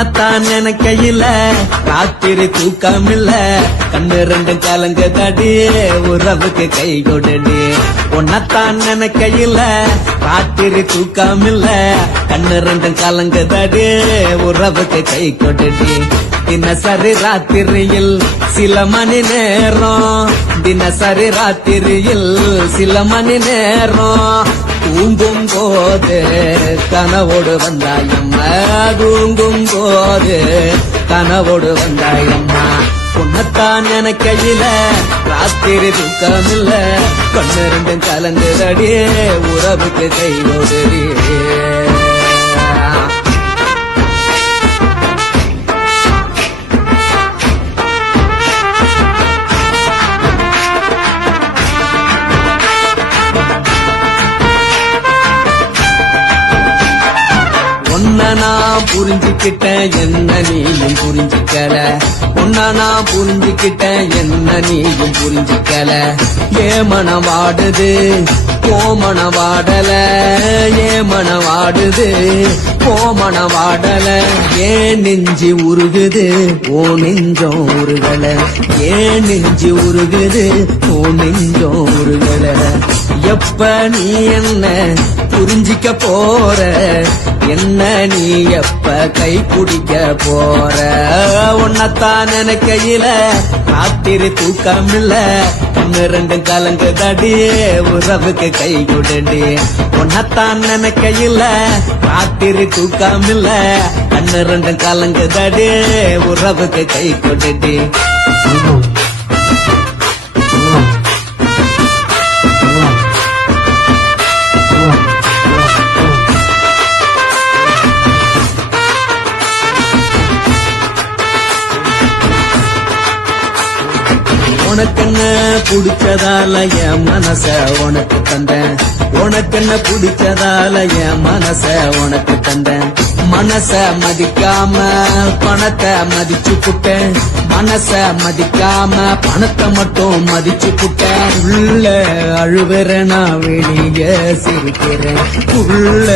உன்னத்தான் நினைக்கையில ராத்திரி தூக்கமில்ல கண்ணு ரெண்டும் கலங்குதடி உறவுக்கு கை கொடுடி உன்னத்தான் நினைக்கையில ராத்திரி தூக்கமில்ல கண்ணு ரெண்டும் கலங்குதடி உறவுக்கு கை கொடுடி தினசரி ராத்திரியில் சில மணி நேரம் தினசரி ராத்திரியில் சில மணி நேரம் தூங்கும் போது கனவோடு வந்தாயம்மா தூங்கும் போது கனவோடு வந்தாயம்மா உன்னத்தான் நினைக்கையில ராத்திரி தூக்கமில்ல கண்ணு ரெண்டும் கலந்துதடி உறவுக்கு கையோடுடி உன்ன நான் புரிஞ்சுக்கிட்டேன் என்ன நீயும் புரிஞ்சுக்கல உன்ன நான் புரிஞ்சுக்கிட்டேன் என்ன நீயும் புரிஞ்சுக்கல ஏ மனம் வாடுது ஓ மனம் வாடல ஏ மனம் வாடுது ஓ மனம் வாடல ஏன் நெஞ்சு உருகுது ஓ நெஞ்சம் உருகல ஏன் நெஞ்சு உருகுது ஓ நெஞ்சம் உருகல எப்ப நீ என்ன புரிஞ்சிக்க போற என்ன நீ எப்ப கை குடிக்க போற உன்னத்தான் நினைக்கையில ராத்திரி தூக்கமில்ல கண்ணு ரெண்டும் கலங்குதடி உறவுக்கு கை கொடுடி உன்னத்தான் நினைக்கையில ராத்திரி தூக்கமில்ல கண்ணு ரெண்டும் கலங்குதடி உறவுக்கு கை கொடுடி உனக்கென்ன பிடிச்சதால என் மனச உனக்கு தந்தேன் உனக்கென்ன பிடிச்சதால என் மனச உனக்கு தந்தேன் மனச மதிக்காம பணத்தை மதிச்சு புட்டேன் மனச மதிக்காம பணத்தை மட்டும் மதிச்சு புட்டேன் உள்ள அழுவற நான் வெளிய சிரிக்கிறேன் உள்ள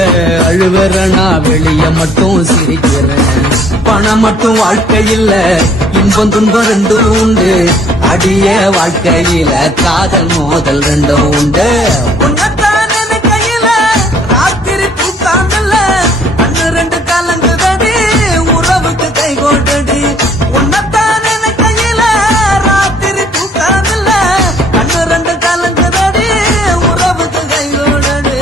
அழுவற நான் வெளிய மட்டும் சிரிக்கிறேன் பணம் மட்டும் வாழ்க்கையில் இன்பம் துன்பம் ரெண்டும் உண்டு அடிய வாழ்க்கையில காதல் மோதல் ரெண்டும் உண்டு உன்னத்தான் நினைக்கையில ராத்திரி தூக்கமில்ல கண்ணு ரெண்டு கலங்குதடி உறவுக்கு கை கொடுடி உன்னத்தான் நினைக்கையில ராத்திரி தூக்கமில்ல கண்ணு ரெண்டு கலங்குதடி உறவுக்கு கை கொடுடி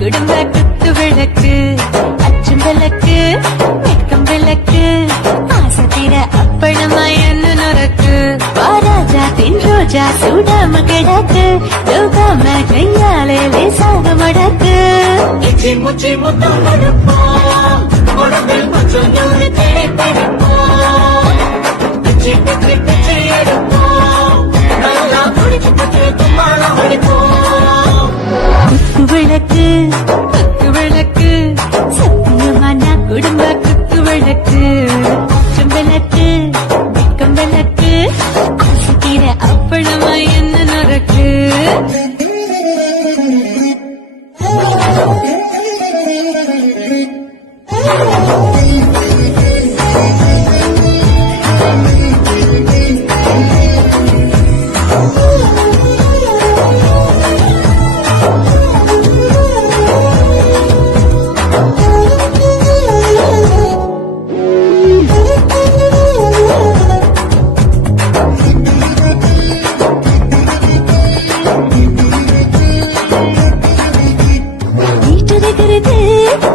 குடும்ப குத்து விளக்கு அச்சும் விளக்கு வெட்கம் விளக்கு ஆசத்திர அப்பளமாயன்னு நொறக்கு வாராஜா தின் ரோஜா சூடாம கிடக்கு யோகாம கையாலே லேசாக மடக்கு இச்சி முச்சி முத்தம் கொடுப்போம் உடம்பில் கொஞ்சம் நூறு தேவைப்படுப்போம் பிச்சி பிச்சி பிச்சி எடுப்போம் நல்லா குடிச்சு பிச்சு தும்பாலம் அடிப்போம் குத்து விளக்கு குத்து விளக்கு சத்தியமான குடும்ப குத்து விளக்கு அச்சம் விளக்கு வெட்கம் விளக்கு ஆசைக்கிற அப்பளமா என்ன நொறக்கு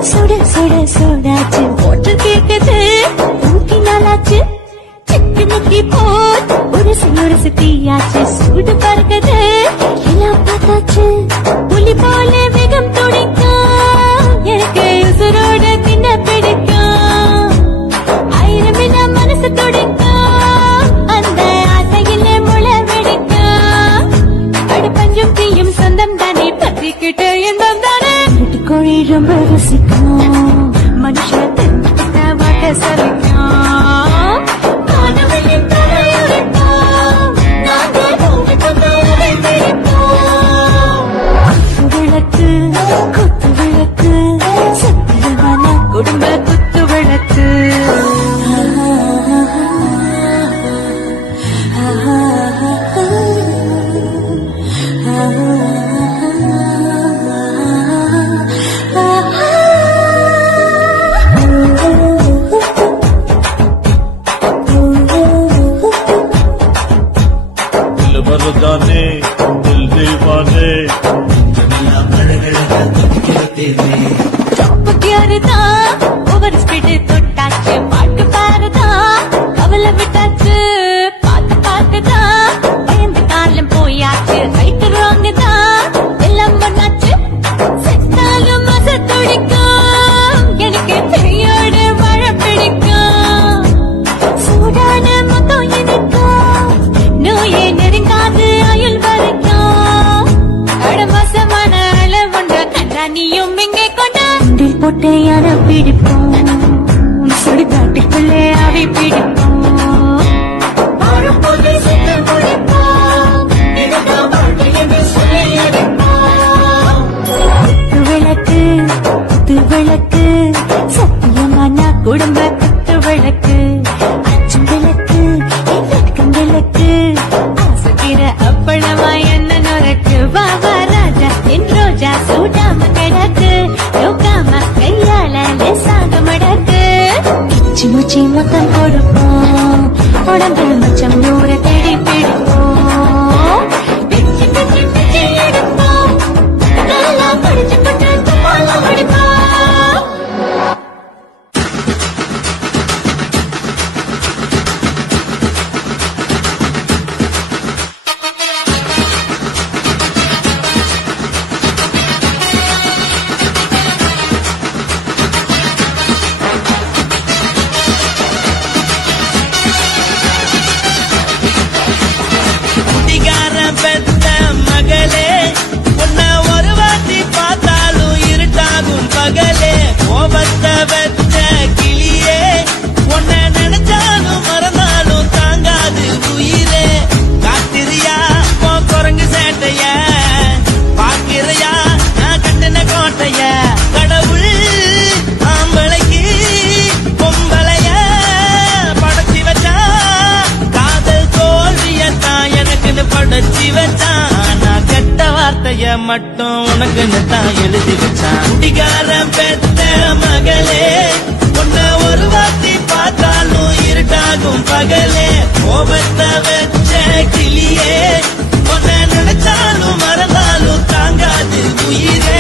சுட சுட சோடாச்சு ஓட்டு கேக்குது ஊக்கி நாளாச்சு சிக்கு முக்கி போட் ஒரு தீயாச்சு சூடு பறக்குது எல்லாம் பார்த்தாச்சு புலி போல வேகம் துடிக்கும் எனக்கு உசுரோட தின்ன பிடிக்கும் ஆயிரம் மனசு துடிக்கும் அந்த ஆசையில முளை வெடிக்கும் அடு பஞ்சும் தீயும் சொந்தம் தானே பத்திக்கிட்டு இன்பம் தானே கோழி ரொம்ப ரசிக்கும் மனுஷன் தெரிஞ்சுக்கிட்ட வாட்ட சலிக்கும் காணவளின் தரையுரைப்போம் நாங்கள் பூமி கொண்டவரை பிடிப்போம் குத்து விளக்கு குத்து விளக்கு சத்தியமான குடும்ப குத்து விளக்கு मर्दाने दिल दीवाने ஓவர் ஸ்பீடு தொட்டாச்சு பாட்டு பாருதான் கவலை விட்டாச்சு பார்த்து பார்த்துதான் பயந்து காலம் போயாச்சு ரைட்டு ராங்கு தான் எல்லாம் பண்ணாச்சு செத்தாலும் மச துடிக்கும் எனக்கு பெரியோட வாழ பிடிக்கும் சூடான மொத்தம் எனக்கும் நோயே நெருங்காது ஆயுள் வரைக்கும் அடமோசமான அளவுண்ட கண்டா நீயும் இங்கே கொண்டா போட்டு யார பிடிப்போம் சுடுகாட்டுக்குள்ளே அவை பிடிப்போம் விளக்கு குத்து விளக்கு சத்தியமான குடும்ப குத்து விளக்கு அச்சும் விளக்கு வெட்கம் விளக்கு ஆசைக்கிற அப்பளமா என்ன நொறக்கு வாவா ராஜா என் ரோஜா சூடாம கிடக்கு யோகாம கையால லேசாக மடக்கு இச்சி முச்சி மொத்தம் கொடுப்போம் உடம்பில் மச்சம் நூற தேடி பிடிப்போம் பிச்சி பிச்சி பிச்சி எடுப்போம் நல்லா படிச்சு பட்டு தும்பாலம் அடிப்போம் மட்டும் உனக்குன்னு தான் எழுதி வச்சான். குடிகாரன் பெத்த மகளே, உன்னை ஒரு வாட்டி பார்த்தாலும் இருட்டாகும் பகலே. கோபத்தை வச்ச கிளியே, உன்னை நினைச்சாலும் மறந்தாலும் தாங்காது உயிரே.